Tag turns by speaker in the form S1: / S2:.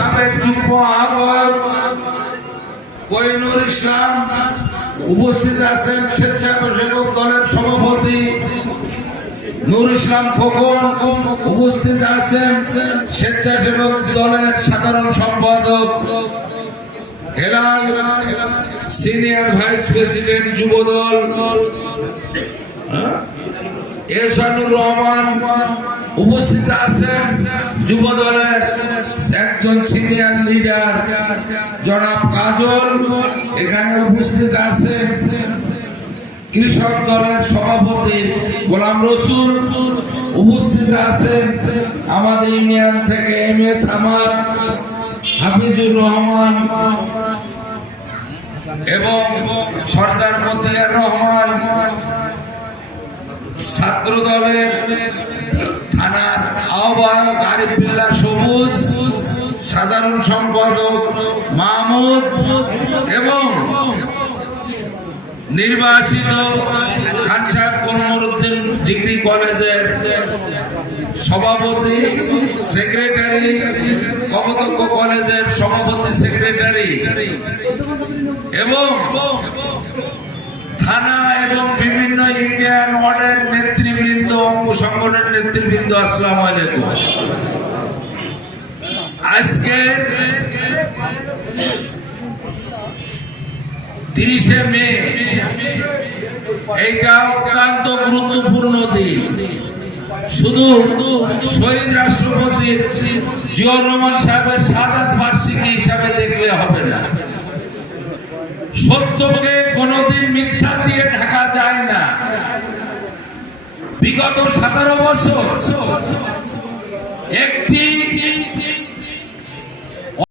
S1: সাবেক যুগ্ম আহ্বায়ক কইনুর ইসলাম উপস্থিত আছেন স্বেচ্ছাসেবক দলের সভাপতি। নূর ইসলাম খোকন উপস্থিত আছেন স্বেচ্ছাসেবক দলের সাধারণ সম্পাদক। হেলাল সিনিয়র ভাইস প্রেসিডেন্ট যুব দল এসানুর রহমান উপস্থিত আছেন যুব দলের একজন সিনিয়র লিডার জনাব কাজল। এখানে উপস্থিত আছেন কৃষক দলের সভাপতি গোলাম রসুল। উপস্থিত আছেন আমাদের ইউনিয়ন থেকে এম এস আমার, হাফিজুর রহমান এবং সর্দার মতিয়ার রহমান। ছাত্র দলের আরিফুল্লাহ সবুজ, সাধারণ সম্পাদক মাহমুদ এবং নির্বাচিত খান সাহেব কমরুদ্দিন ডিগ্রি কলেজের সভাপতি, সেক্রেটারি কপতক্ষ কলেজের সভাপতি সেক্রেটারি এবং থানা এবং বিভিন্ন ইউনিয়ন ওয়ার্ডের নেতৃবৃন্দ নেতৃবৃন্দ, আসসালাম আলাইকুম। আজকে তিরিশে মে, এইটা অত্যন্ত গুরুত্বপূর্ণ দিন। শুধু শহীদ রাষ্ট্রপতি জিয়র রহমান সাহেবের সাদাত বার্ষিকী হিসাবে দেখলে হবে না। সত্যকে কোনোদিন মিথ্যা দিয়ে ঢাকা যায় না। বিগত সতেরো বছর একটি